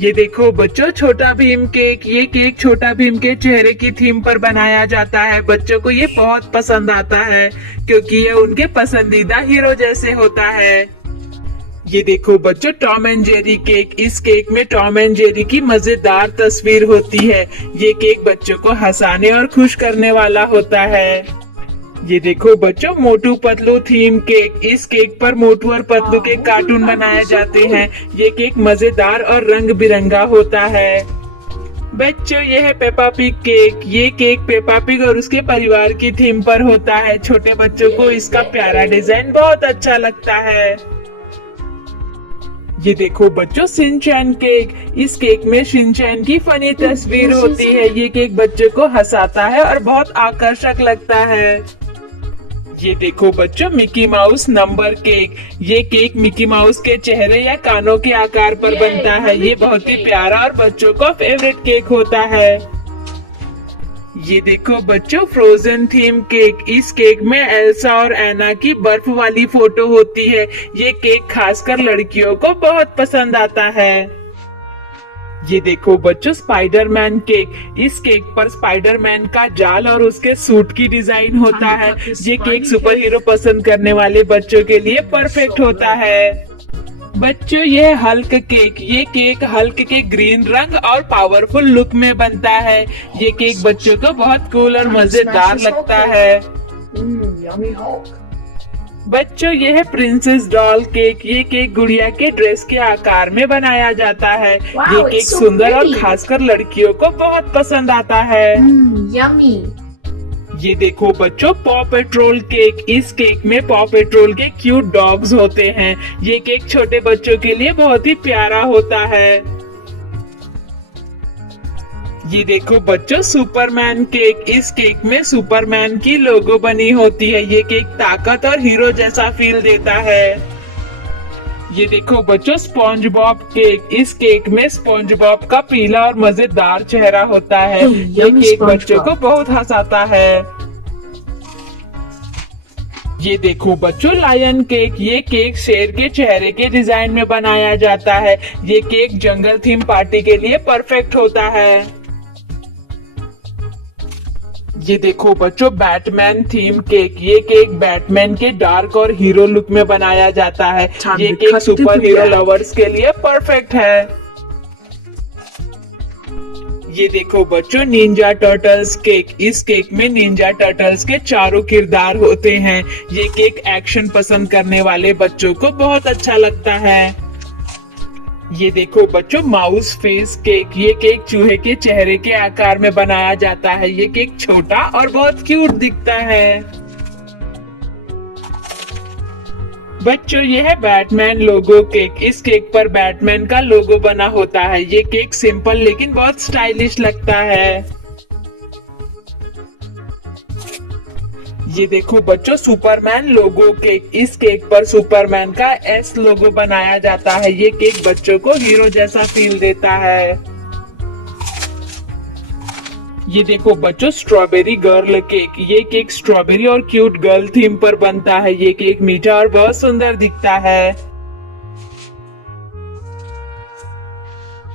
ये देखो बच्चों, छोटा भीम केक। ये केक छोटा भीम के चेहरे की थीम पर बनाया जाता है। बच्चों को ये बहुत पसंद आता है क्योंकि ये उनके पसंदीदा हीरो जैसे होता है। ये देखो बच्चों, टॉम एंड जेरी केक। इस केक में टॉम एंड जेरी की मजेदार तस्वीर होती है। ये केक बच्चों को हंसाने और खुश करने वाला होता है। ये देखो बच्चों, मोटू पतलू थीम केक। इस केक पर मोटू और पतलू के कार्टून बनाए जाते हैं। ये केक मजेदार और रंग बिरंगा होता है। बच्चों, ये है पेपा पिग केक। ये केक पेपा पिग और उसके परिवार की थीम पर होता है। छोटे बच्चों को इसका प्यारा डिजाइन बहुत अच्छा लगता है। ये देखो बच्चों, शिनचैन केक। इस केक में शिनचैन की फनी तस्वीर होती है। ये केक बच्चों को हंसाता है और बहुत आकर्षक लगता है। ये देखो बच्चों, मिकी माउस नंबर केक। ये केक मिकी माउस के चेहरे या कानों के आकार पर बनता है। ये बहुत ही प्यारा और बच्चों का फेवरेट केक होता है। ये देखो बच्चों, फ्रोजन थीम केक। इस केक में एल्सा और एना की बर्फ वाली फोटो होती है। ये केक खासकर लड़कियों को बहुत पसंद आता है। ये देखो बच्चों, स्पाइडरमैन केक। इस केक पर स्पाइडरमैन का जाल और उसके सूट की डिजाइन होता है। ये केक सुपर हीरो पसंद करने वाले बच्चों के लिए परफेक्ट होता है। बच्चों, ये हल्क केक। ये केक हल्क के ग्रीन रंग और पावरफुल लुक में बनता है। ये केक बच्चों को बहुत कूल और मजेदार लगता है। बच्चों, ये है प्रिंसेस डॉल केक। ये केक गुड़िया के ड्रेस के आकार में बनाया जाता है। ये केक सुंदर और खासकर लड़कियों को बहुत पसंद आता है। यम्मी। ये देखो बच्चों, पॉ पेट्रोल केक। इस केक में पॉ पेट्रोल के क्यूट डॉग्स होते हैं। ये केक छोटे बच्चों के लिए बहुत ही प्यारा होता है। ये देखो बच्चों, सुपरमैन केक। इस केक में सुपरमैन की लोगो बनी होती है। ये केक ताकत और हीरो जैसा फील देता है। ये देखो बच्चों, स्पॉन्ज बॉब केक। इस केक में स्पॉन्ज बॉब का पीला और मजेदार चेहरा होता है। ये केक बच्चों को बहुत हंसाता है। ये देखो बच्चों, लायन केक। ये केक शेर के चेहरे के डिजाइन में बनाया जाता है। ये केक जंगल थीम पार्टी के लिए परफेक्ट होता है। ये देखो बच्चों, बैटमैन थीम केक। ये केक बैटमैन के डार्क और हीरो लुक में बनाया जाता है। ये केक सुपर हीरो लवर्स के लिए परफेक्ट है। ये देखो बच्चों, निंजा टर्टल्स केक। इस केक में निंजा टर्टल्स के चारों किरदार होते हैं। ये केक एक्शन पसंद करने वाले बच्चों को बहुत अच्छा लगता है। ये देखो बच्चों, माउस फेस केक। ये केक चूहे के चेहरे के आकार में बनाया जाता है। ये केक छोटा और बहुत क्यूट दिखता है। बच्चों, ये है बैटमैन लोगो केक। इस केक पर बैटमैन का लोगो बना होता है। ये केक सिंपल लेकिन बहुत स्टाइलिश लगता है। ये देखो बच्चों, सुपरमैन लोगो केक। इस केक पर सुपरमैन का एस लोगो बनाया जाता है। ये केक बच्चों को हीरो जैसा फील देता है। ये देखो बच्चों, स्ट्रॉबेरी गर्ल केक। ये केक स्ट्रॉबेरी और क्यूट गर्ल थीम पर बनता है। ये केक मीठा और बहुत सुंदर दिखता है।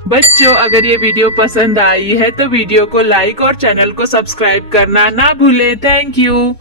बच्चों, अगर ये वीडियो पसंद आई है तो वीडियो को लाइक और चैनल को सब्सक्राइब करना ना भूलें। Thank you.